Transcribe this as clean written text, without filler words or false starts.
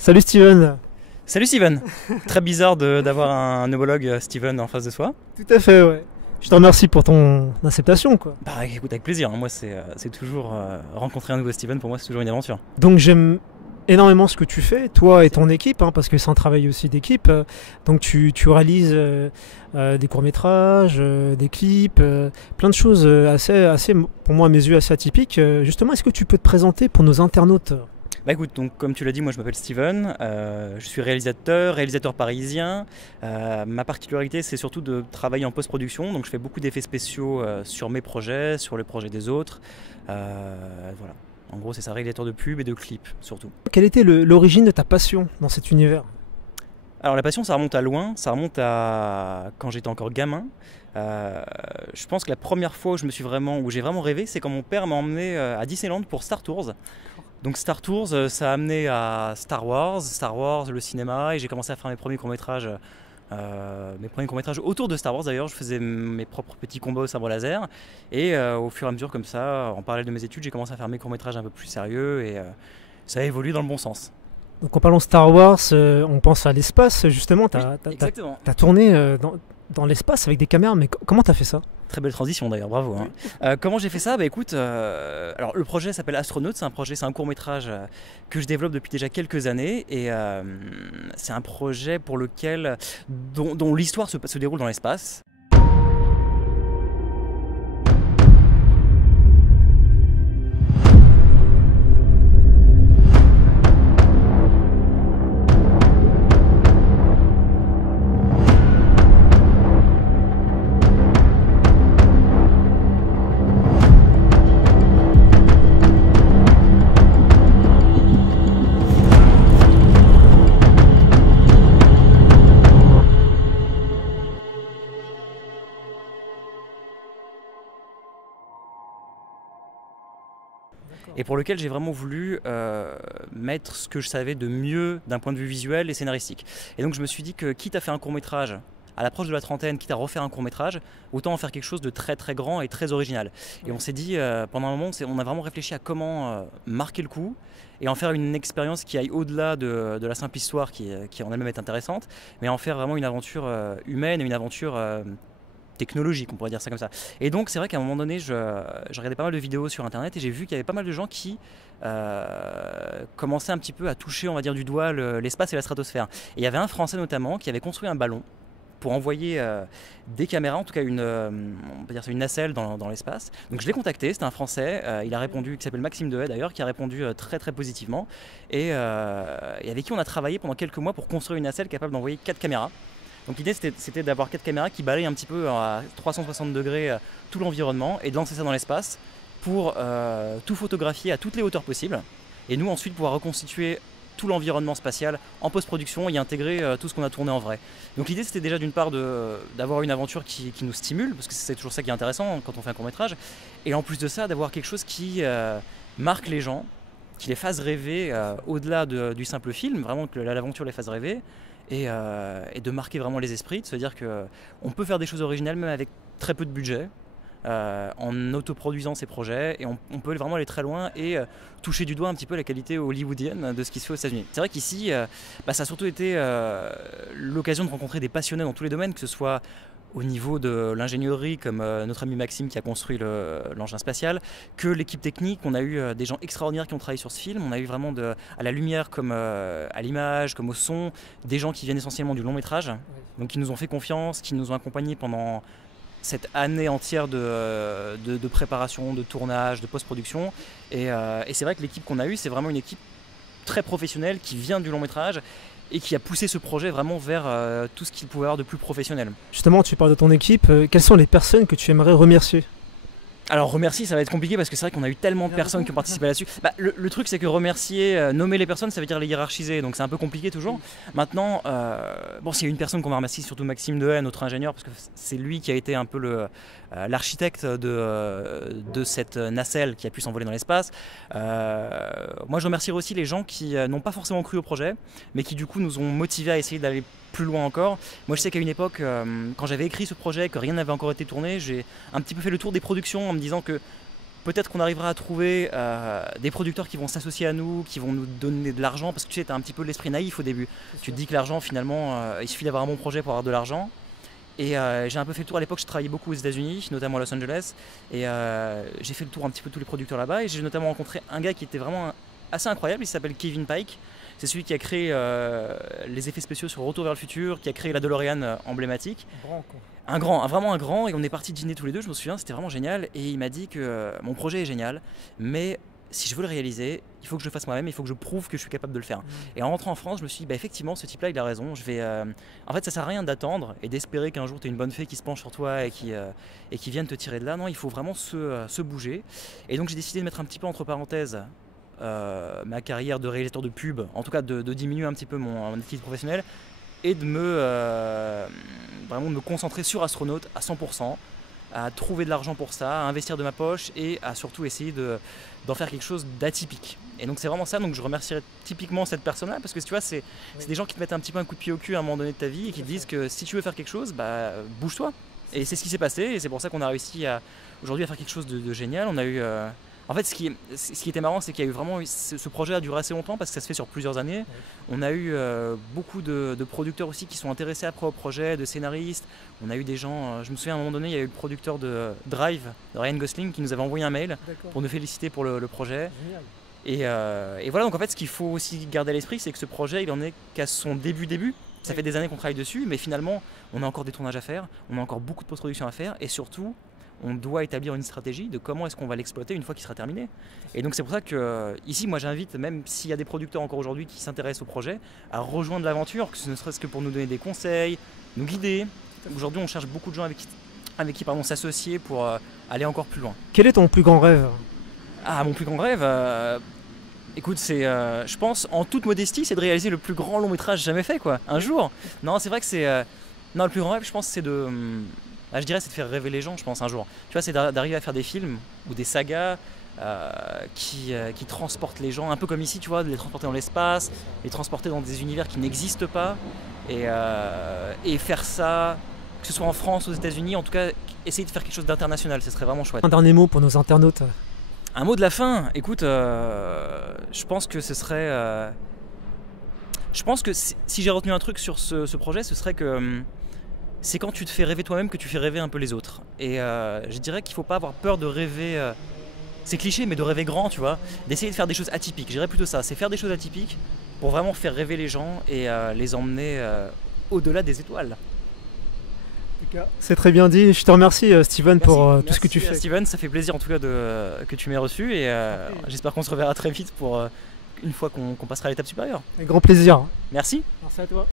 Salut Steven. Salut Steven. Très bizarre d'avoir un homologue Steven en face de soi. Tout à fait, ouais. Je te remercie pour ton acceptation, quoi. Bah écoute, avec plaisir. Moi, c'est toujours rencontrer un nouveau Steven, pour moi, c'est toujours une aventure. Donc j'aime énormément ce que tu fais, toi et ton équipe, hein, parce que c'est un travail aussi d'équipe. Donc tu réalises des courts-métrages, des clips, plein de choses assez, pour moi, à mes yeux, assez atypiques. Justement, est-ce que tu peux te présenter pour nos internautes? Bah écoute, donc comme tu l'as dit, moi je m'appelle Steven, je suis réalisateur parisien. Ma particularité, c'est surtout de travailler en post-production, donc je fais beaucoup d'effets spéciaux sur mes projets, sur les projets des autres. Voilà. En gros, c'est ça, réalisateur de pubs et de clips surtout. Quelle était l'origine de ta passion dans cet univers? Alors la passion, ça remonte à loin, ça remonte à quand j'étais encore gamin. Je pense que la première fois où j'ai vraiment rêvé, c'est quand mon père m'a emmené à Disneyland pour Star Tours. Donc Star Tours, ça a amené à Star Wars, le cinéma, et j'ai commencé à faire mes premiers courts-métrages autour de Star Wars d'ailleurs. Je faisais mes propres petits combats au sabre laser, et au fur et à mesure comme ça, en parallèle de mes études, j'ai commencé à faire mes courts-métrages un peu plus sérieux, et ça a évolué dans le bon sens. Donc en parlant de Star Wars, on pense à l'espace, justement. Exactement. T'as tourné dans l'espace avec des caméras, mais comment t'as fait ça? Très belle transition d'ailleurs, bravo. Hein. Comment j'ai fait ça? Bah écoute, alors le projet s'appelle Astronaut, c'est un court-métrage que je développe depuis déjà quelques années, et c'est un projet dont l'histoire se déroule dans l'espace. Et pour lequel j'ai vraiment voulu mettre ce que je savais de mieux d'un point de vue visuel et scénaristique. Et donc je me suis dit que quitte à faire un court-métrage à l'approche de la trentaine, quitte à refaire un court-métrage, autant en faire quelque chose de très très grand et très original. Et on s'est dit, pendant un moment, on a vraiment réfléchi à comment marquer le coup et en faire une expérience qui aille au-delà de la simple histoire qui en elle-même est intéressante, mais en faire vraiment une aventure humaine et une aventure technologique, on pourrait dire ça comme ça. Et donc c'est vrai qu'à un moment donné, je regardais pas mal de vidéos sur internet, et j'ai vu qu'il y avait pas mal de gens qui commençaient un petit peu à toucher, on va dire, du doigt l'espace et la stratosphère. Et il y avait un Français notamment qui avait construit un ballon pour envoyer des caméras, en tout cas on peut dire c'est une nacelle dans l'espace. Donc je l'ai contacté, c'était un Français, il a répondu, qui s'appelle Maxime Dehaye d'ailleurs, qui a répondu très très positivement, et avec qui on a travaillé pendant quelques mois pour construire une nacelle capable d'envoyer 4 caméras. Donc l'idée c'était d'avoir 4 caméras qui balayent un petit peu à 360 degrés tout l'environnement, et de lancer ça dans l'espace pour tout photographier à toutes les hauteurs possibles, et nous ensuite pouvoir reconstituer tout l'environnement spatial en post-production et intégrer tout ce qu'on a tourné en vrai. Donc l'idée c'était déjà d'une part d'avoir une aventure qui nous stimule, parce que c'est toujours ça qui est intéressant quand on fait un court-métrage, et en plus de ça d'avoir quelque chose qui marque les gens, qui les fasse rêver au-delà du simple film, vraiment que l'aventure les fasse rêver, et de marquer vraiment les esprits, de se dire qu'on peut faire des choses originales même avec très peu de budget, en autoproduisant ces projets, et on peut vraiment aller très loin et toucher du doigt un petit peu la qualité hollywoodienne de ce qui se fait aux États-Unis. C'est vrai qu'ici, ça a surtout été l'occasion de rencontrer des passionnés dans tous les domaines, que ce soit au niveau de l'ingénierie, comme notre ami Maxime qui a construit l'engin spatial, que l'équipe technique. On a eu des gens extraordinaires qui ont travaillé sur ce film. On a eu vraiment à la lumière comme à l'image, comme au son, des gens qui viennent essentiellement du long métrage, donc qui nous ont fait confiance, qui nous ont accompagnés pendant cette année entière de préparation, de tournage, de post-production. Et c'est vrai que l'équipe qu'on a eue, c'est vraiment une équipe très professionnelle qui vient du long métrage et qui a poussé ce projet vraiment vers tout ce qu'il pouvait avoir de plus professionnel. Justement, tu parles de ton équipe. Quelles sont les personnes que tu aimerais remercier? Alors remercier, ça va être compliqué parce que c'est vrai qu'on a eu tellement de personnes qui ont participé là-dessus. Le truc c'est que remercier, nommer les personnes, ça veut dire les hiérarchiser, donc c'est un peu compliqué toujours. Maintenant, s'il y a une personne qu'on va remercier, surtout Maxime Dehaye, notre ingénieur, parce que c'est lui qui a été un peu l'architecte de cette nacelle qui a pu s'envoler dans l'espace. Moi je remercierai aussi les gens qui n'ont pas forcément cru au projet, mais qui du coup nous ont motivés à essayer d'aller plus loin encore. Moi je sais qu'à une époque, quand j'avais écrit ce projet, que rien n'avait encore été tourné, j'ai un petit peu fait le tour des productions en me disant que peut-être qu'on arrivera à trouver des producteurs qui vont s'associer à nous, qui vont nous donner de l'argent, parce que tu sais, tu as un petit peu l'esprit naïf au début. Tu te dis que l'argent, finalement, il suffit d'avoir un bon projet pour avoir de l'argent. Et j'ai un peu fait le tour à l'époque, je travaillais beaucoup aux États-Unis, notamment à Los Angeles. Et j'ai fait le tour un petit peu de tous les producteurs là-bas. Et j'ai notamment rencontré un gars qui était vraiment assez incroyable, il s'appelle Kevin Pike. C'est celui qui a créé les effets spéciaux sur Retour vers le futur, qui a créé la DeLorean emblématique. Grand, quoi. Vraiment un grand, et on est parti dîner tous les deux, je me souviens, c'était vraiment génial. Et il m'a dit que mon projet est génial, mais si je veux le réaliser, il faut que je le fasse moi-même, il faut que je prouve que je suis capable de le faire. Et en rentrant en France, je me suis dit, effectivement, ce type-là, il a raison. En fait, ça sert à rien d'attendre et d'espérer qu'un jour, tu aies une bonne fée qui se penche sur toi et qui vienne te tirer de là. Non, il faut vraiment se bouger. Et donc, j'ai décidé de mettre un petit peu entre parenthèses ma carrière de réalisateur de pub, en tout cas de diminuer un petit peu mon activité professionnelle et de vraiment me concentrer sur Astronaute à 100%, à trouver de l'argent pour ça, à investir de ma poche et à surtout essayer d'en faire quelque chose d'atypique. Et donc c'est vraiment ça, donc je remercierais typiquement cette personne-là, parce que tu vois, c'est des gens qui te mettent un petit peu un coup de pied au cul à un moment donné de ta vie et qui te disent que si tu veux faire quelque chose, bah bouge-toi. Et c'est ce qui s'est passé, et c'est pour ça qu'on a réussi aujourd'hui à faire quelque chose de génial. On a eu... En fait, ce qui était marrant, c'est qu'il y a eu vraiment... Ce projet a duré assez longtemps parce que ça se fait sur plusieurs années. Ouais. On a eu beaucoup de producteurs aussi qui sont intéressés après au projet, de scénaristes. On a eu des gens... je me souviens à un moment donné, il y a eu le producteur de Drive, de Ryan Gosling, qui nous avait envoyé un mail pour nous féliciter pour le projet. Et voilà, donc en fait, ce qu'il faut aussi garder à l'esprit, c'est que ce projet, il en est qu'à son début. Ça fait des années qu'on travaille dessus, mais finalement, on a encore des tournages à faire, on a encore beaucoup de post-production à faire, et surtout... on doit établir une stratégie de comment est-ce qu'on va l'exploiter une fois qu'il sera terminé. Et donc c'est pour ça que ici, moi j'invite, même s'il y a des producteurs encore aujourd'hui qui s'intéressent au projet, à rejoindre l'aventure, que ce ne serait-ce que pour nous donner des conseils, nous guider. Aujourd'hui, on cherche beaucoup de gens avec qui s'associer pour aller encore plus loin. Quel est ton plus grand rêve ? Ah, mon plus grand rêve écoute, c'est, je pense, en toute modestie, c'est de réaliser le plus grand long métrage jamais fait, quoi, un jour. Non, c'est vrai que c'est... non, le plus grand rêve, je pense, c'est de... je dirais, c'est de faire rêver les gens, je pense, un jour. Tu vois, c'est d'arriver à faire des films ou des sagas qui transportent les gens, un peu comme ici, tu vois, de les transporter dans l'espace, les transporter dans des univers qui n'existent pas, et faire ça, que ce soit en France, aux États-Unis, en tout cas, essayer de faire quelque chose d'international, ce serait vraiment chouette. Un dernier mot pour nos internautes. Un mot de la fin, écoute, je pense que ce serait... je pense que si j'ai retenu un truc sur ce projet, ce serait que... c'est quand tu te fais rêver toi-même que tu fais rêver un peu les autres. Et je dirais qu'il ne faut pas avoir peur de rêver, c'est cliché, mais de rêver grand, tu vois, d'essayer de faire des choses atypiques. Je dirais plutôt ça, c'est faire des choses atypiques pour vraiment faire rêver les gens et les emmener au-delà des étoiles. C'est très bien dit. Je te remercie, Steven, pour tout ce que tu fais. Steven, ça fait plaisir en tout cas que tu m'aies reçu et j'espère qu'on se reverra très vite pour une fois qu'on passera à l'étape supérieure. Avec grand plaisir. Merci. Merci à toi.